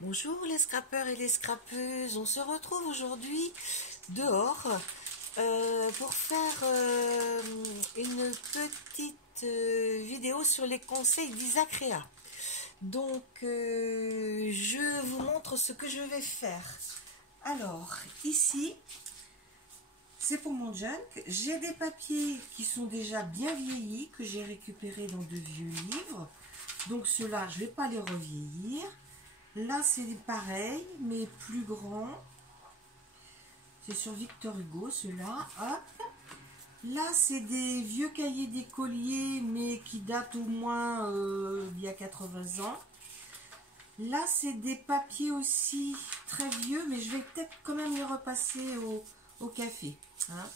Bonjour les scrappeurs et les scrappeuses, on se retrouve aujourd'hui dehors pour faire une petite vidéo sur les conseils d'Isaac Réa. Donc je vous montre ce que je vais faire. Alors ici c'est pour mon junk, j'ai des papiers qui sont déjà bien vieillis que j'ai récupérés dans de vieux livres, donc ceux-là je ne vais pas les revieillir. Là, c'est pareil, mais plus grand. C'est sur Victor Hugo, ceux-là. Hop. Là, c'est des vieux cahiers d'écoliers, mais qui datent au moins d'il y a 80 ans. Là, c'est des papiers aussi très vieux, mais je vais peut-être quand même les repasser au café. Hein.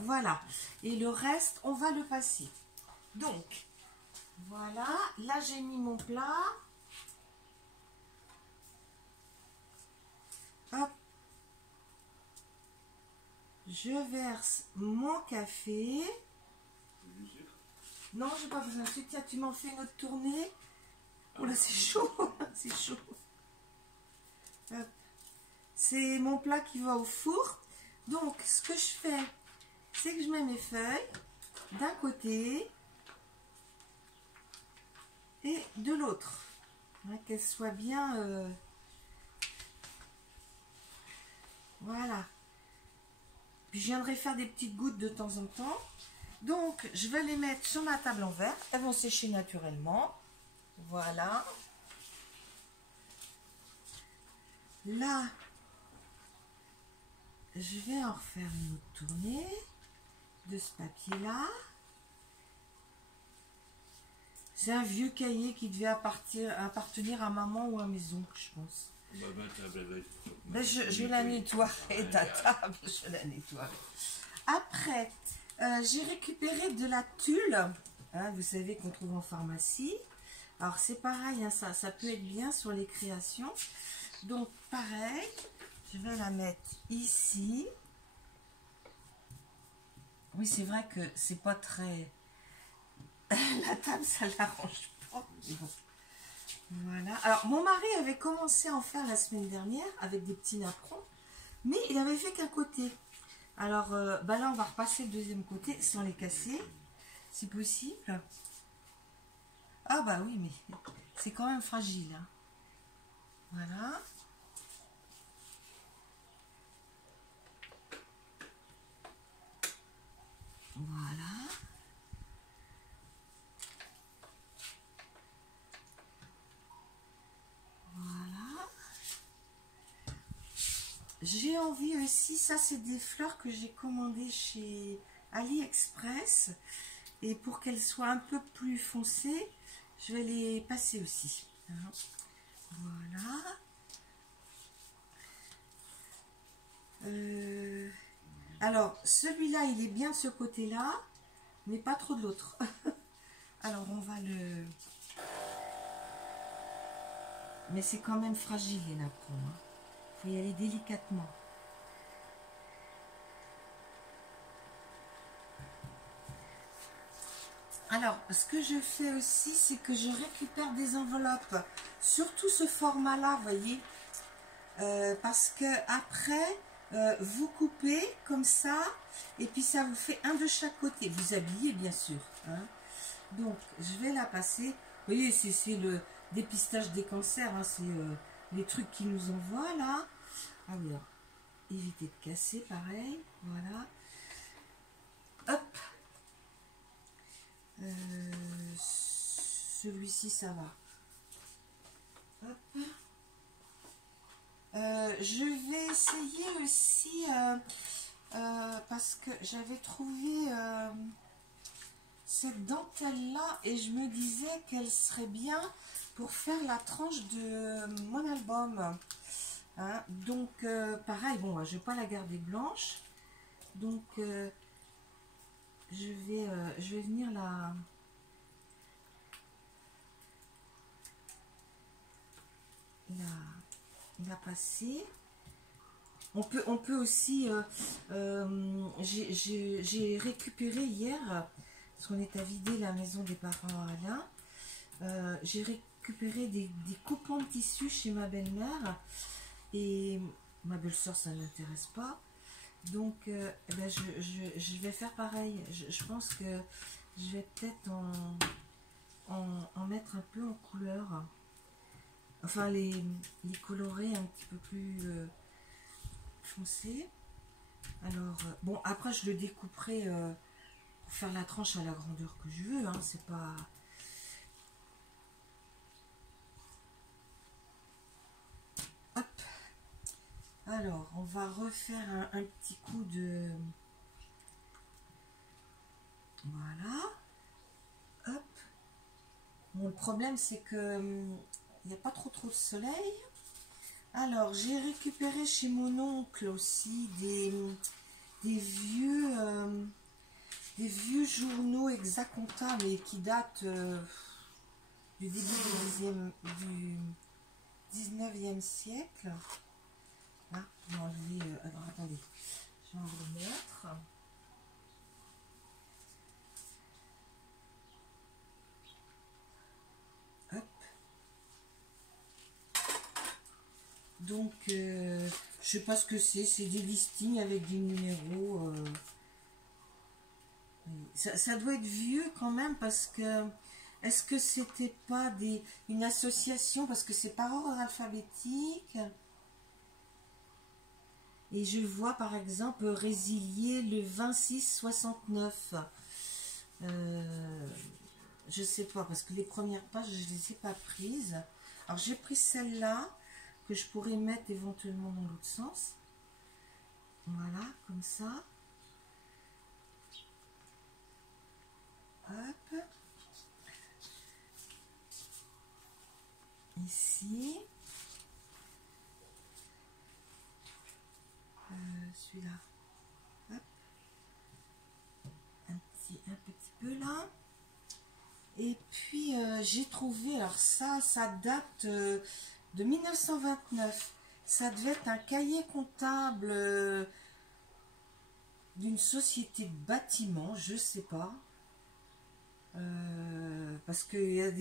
Voilà. Et le reste, on va le passer. Donc, voilà. Là, j'ai mis mon plat. Hop. Je verse mon café. Non, j'ai pas besoin. Tiens, tu m'en fais une autre tournée. Oh là, c'est chaud. C'est chaud. C'est mon plat qui va au four. Donc, ce que je fais, c'est que je mets mes feuilles d'un côté et de l'autre. Hein, qu'elles soient bien... Voilà. Puis je viendrai faire des petites gouttes de temps en temps. Donc, je vais les mettre sur ma table en verre. Elles vont sécher naturellement. Voilà. Là, je vais en refaire une autre tournée de ce papier-là. C'est un vieux cahier qui devait appartenir à maman ou à mes oncles, je pense. Ben, je la nettoie. Et ta table, je la nettoie. Après, j'ai récupéré de la tulle. Hein, vous savez qu'on trouve en pharmacie. Alors, c'est pareil, hein, ça peut être bien sur les créations. Donc, pareil, je vais la mettre ici. Oui, c'est vrai que c'est pas très... la table, ça l'arrange pas. Bon. Voilà. Alors, mon mari avait commencé à en faire la semaine dernière avec des petits napperons, mais il avait fait qu'un côté. Alors, bah là, on va repasser le deuxième côté sans les casser, si possible. Ah bah oui, mais c'est quand même fragile. Hein. Voilà. Voilà. Voilà. J'ai envie aussi, ça c'est des fleurs que j'ai commandées chez AliExpress. Et pour qu'elles soient un peu plus foncées, je vais les passer aussi. Voilà. Alors, celui-là, il est bien de ce côté-là, mais pas trop de l'autre. Alors, on va le... Mais c'est quand même fragile, les napperons. Il faut y aller délicatement. Alors, ce que je fais aussi, c'est que je récupère des enveloppes. Surtout ce format-là, vous voyez. Parce que après, vous coupez comme ça, et puis ça vous fait un de chaque côté. Vous habillez, bien sûr. Hein. Donc, je vais la passer. Vous voyez, c'est le dépistage des cancers. Hein, c'est les trucs qui nous envoient, là. Ah oui, alors, évitez de casser, pareil. Voilà. Hop. Celui-ci, ça va. Hop. Je vais essayer aussi, parce que j'avais trouvé cette dentelle-là et je me disais qu'elle serait bien pour faire la tranche de mon album. Hein, donc, pareil, bon, je ne vais pas la garder blanche. Donc, je vais venir la passer. On peut aussi, j'ai récupéré hier, parce qu'on est à vider la maison des parents à Alain, j'ai récupéré des coupons de tissu chez ma belle-mère. Et ma belle-sœur, ça ne l'intéresse pas. Donc, eh ben, je vais faire pareil. Je pense que je vais peut-être en mettre un peu en couleur. Enfin, les colorer un petit peu plus foncé. Alors, bon, après, je le découperai pour faire la tranche à la grandeur que je veux. Hein, c'est pas... Hop. Alors, on va refaire un petit coup de... Voilà. Hop. Bon, le problème, c'est que il n'y a pas trop de soleil. Alors, j'ai récupéré chez mon oncle aussi des vieux journaux exacomptables et qui datent du début du 19e siècle. Là, je vais enlever... alors, attendez. Je vais en remettre. Hop. Donc, je sais pas ce que c'est des listings avec des numéros. Ça doit être vieux quand même parce que... Est-ce que c'était pas une association parce que c'est par ordre alphabétique? Et je vois par exemple résilier le 2669. Je sais pas parce que les premières pages je les ai pas prises. Alors j'ai pris celle-là que je pourrais mettre éventuellement dans l'autre sens. Voilà, comme ça. Hop. Ici. Celui-là. Hop. Un petit peu là. Et puis j'ai trouvé, alors ça date de 1929. Ça devait être un cahier comptable d'une société de bâtiment, je sais pas. Parce que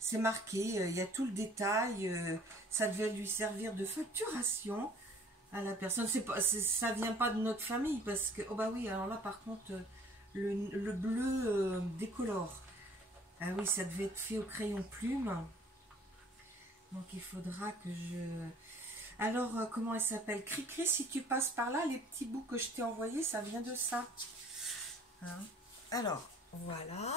c'est marqué, il y a tout le détail. Ça devait lui servir de facturation à la personne. Ça vient pas de notre famille parce que, oh bah oui, alors là par contre, le bleu décolore. Ah oui, ça devait être fait au crayon plume. Donc il faudra que je... Alors, comment elle s'appelle? Cricri, si tu passes par là, les petits bouts que je t'ai envoyés, ça vient de ça. Hein? Alors, voilà.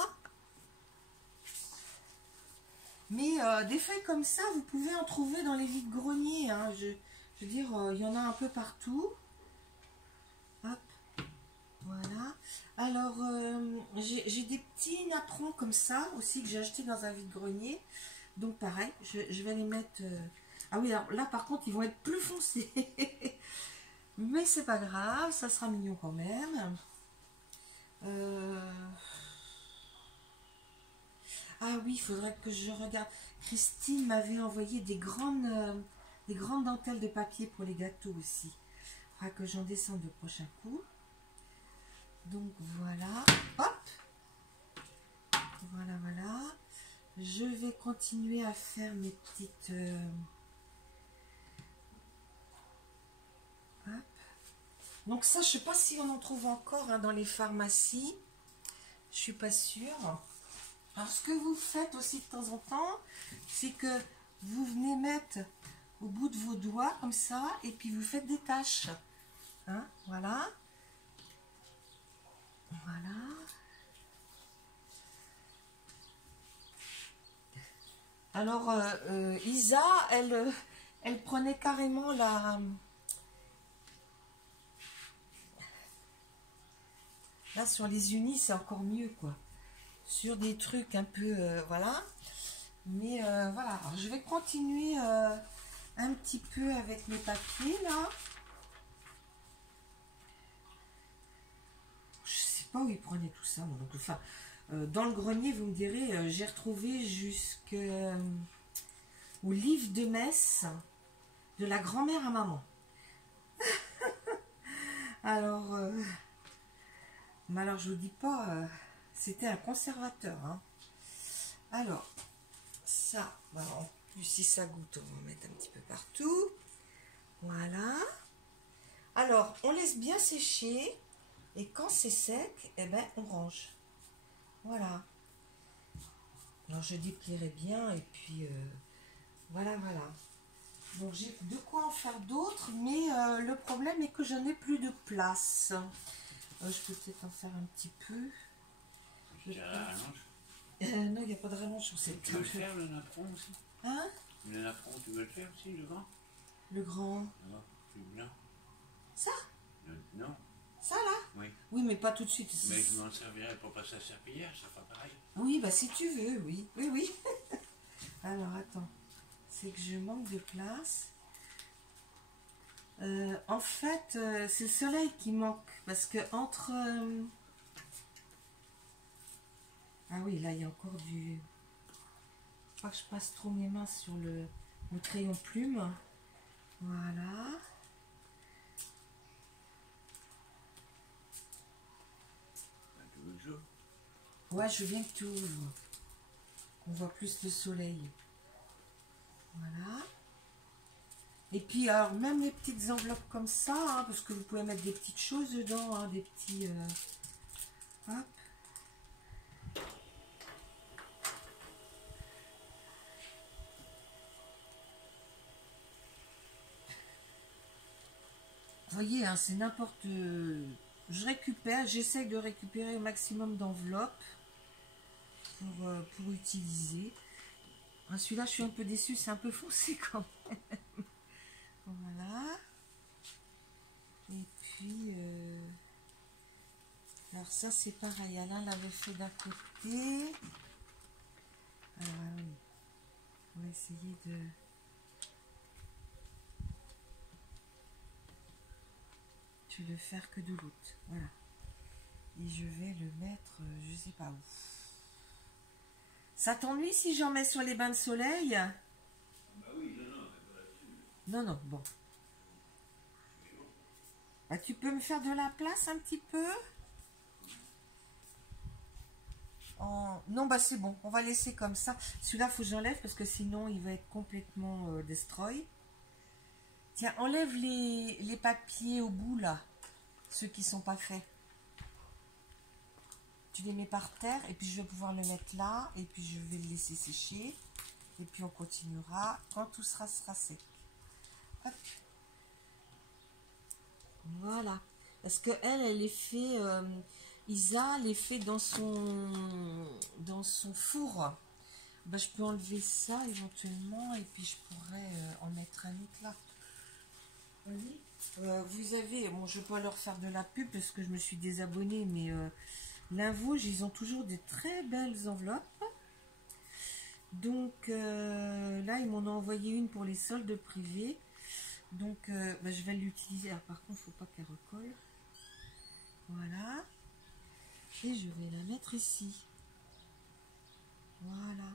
Mais des feuilles comme ça, vous pouvez en trouver dans les vides-greniers. Hein. Je veux dire, il y en a un peu partout. Hop. Voilà. Alors, j'ai des petits napperons comme ça aussi que j'ai acheté dans un vide-grenier. Donc pareil, je vais les mettre... Ah oui, alors là par contre, ils vont être plus foncés. Mais c'est pas grave, ça sera mignon quand même. Ah oui, il faudrait que je regarde. Christine m'avait envoyé des grandes dentelles de papier pour les gâteaux aussi. Il faudra que j'en descende le prochain coup. Donc voilà. Hop. Voilà, voilà. Je vais continuer à faire mes petites... Hop. Donc ça, je sais pas si on en trouve encore hein, dans les pharmacies. Je suis pas sûre. Alors ce que vous faites aussi de temps en temps, c'est que vous venez mettre au bout de vos doigts comme ça, et puis vous faites des taches. Hein, voilà. Voilà. Alors, Isa, elle prenait carrément la... Là, sur les unis, c'est encore mieux, quoi. Sur des trucs un peu... voilà. Mais voilà, alors, je vais continuer un petit peu avec mes papiers, là. Je sais pas où ils prenaient tout ça. Donc, enfin, dans le grenier, vous me direz, j'ai retrouvé jusqu'au livre de messe de la grand-mère à maman. Alors, mais alors je vous dis pas, c'était un conservateur. Hein. Alors, ça, Alors, en plus, si ça goûte, on va en mettre un petit peu partout. Voilà. Alors, on laisse bien sécher. Et quand c'est sec, eh ben, on range. Voilà. Alors, je déplierai bien. Et puis, voilà. Donc, j'ai de quoi en faire d'autres. Mais le problème est que je n'ai plus de place. Je peux peut-être en faire un petit peu. Non, il n'y a pas de rallonge sur cette table. Tu veux le faire, le napperon aussi? Hein? Le napperon, tu veux le faire aussi, le grand? Le grand. Non, c'est blanc. Ça? Non. Ça, là? Oui. Oui, mais pas tout de suite. Mais je m'en servirai pour passer à serpillière, ça fera pareil. Oui, bah si tu veux, oui. Oui. Alors, attends. C'est que je manque de place. En fait, c'est le soleil qui manque. Parce que entre... Ah oui, là, il y a encore du... Faut pas que je passe trop mes mains sur le crayon plume. Voilà. Tu veux que j'ouvre? Ouais, je veux bien que tu ouvres. On voit plus le soleil. Voilà. Et puis, alors, même les petites enveloppes comme ça, hein, parce que vous pouvez mettre des petites choses dedans, hein, des petits... hop. Vous voyez, hein, c'est n'importe... Je récupère, j'essaye de récupérer au maximum d'enveloppes pour utiliser. Ah, celui-là, je suis un peu déçue, c'est un peu foncé quand même. Voilà. Et puis... Alors ça, c'est pareil. Alain l'avait fait d'un côté. Alors, oui. On va essayer de... Je vais le faire que de l'autre. Voilà. Et je vais le mettre, je sais pas où. Ça t'ennuie si j'en mets sur les bains de soleil? Bah oui, non, c'est pas là-dessus. Non, bon. Bah, tu peux me faire de la place un petit peu? Non, bah c'est bon. On va laisser comme ça. Celui-là, il faut que j'enlève parce que sinon, il va être complètement destroy. Tiens, enlève les papiers au bout, là. Ceux qui sont pas faits. Tu les mets par terre et puis je vais pouvoir le mettre là. Et puis je vais le laisser sécher. Et puis on continuera quand tout sera sec. Hop. Voilà. Parce que elle est fait... Isa les fait dans son four. Ben, je peux enlever ça éventuellement. Et puis je pourrais en mettre un autre là. Oui. Vous avez, bon, je ne vais pas leur faire de la pub parce que je me suis désabonnée, mais Linvouge, ils ont toujours des très belles enveloppes. Donc là, ils m'en ont envoyé une pour les soldes privés. Donc ben, je vais l'utiliser. Ah, par contre, il ne faut pas qu'elle recolle. Voilà. Et je vais la mettre ici. Voilà.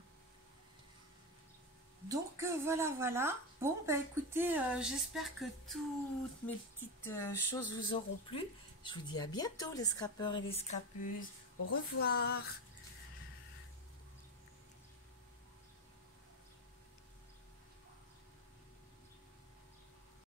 Donc voilà. Bon, bah écoutez, j'espère que toutes mes petites choses vous auront plu. Je vous dis à bientôt les scrappeurs et les scrappeuses. Au revoir.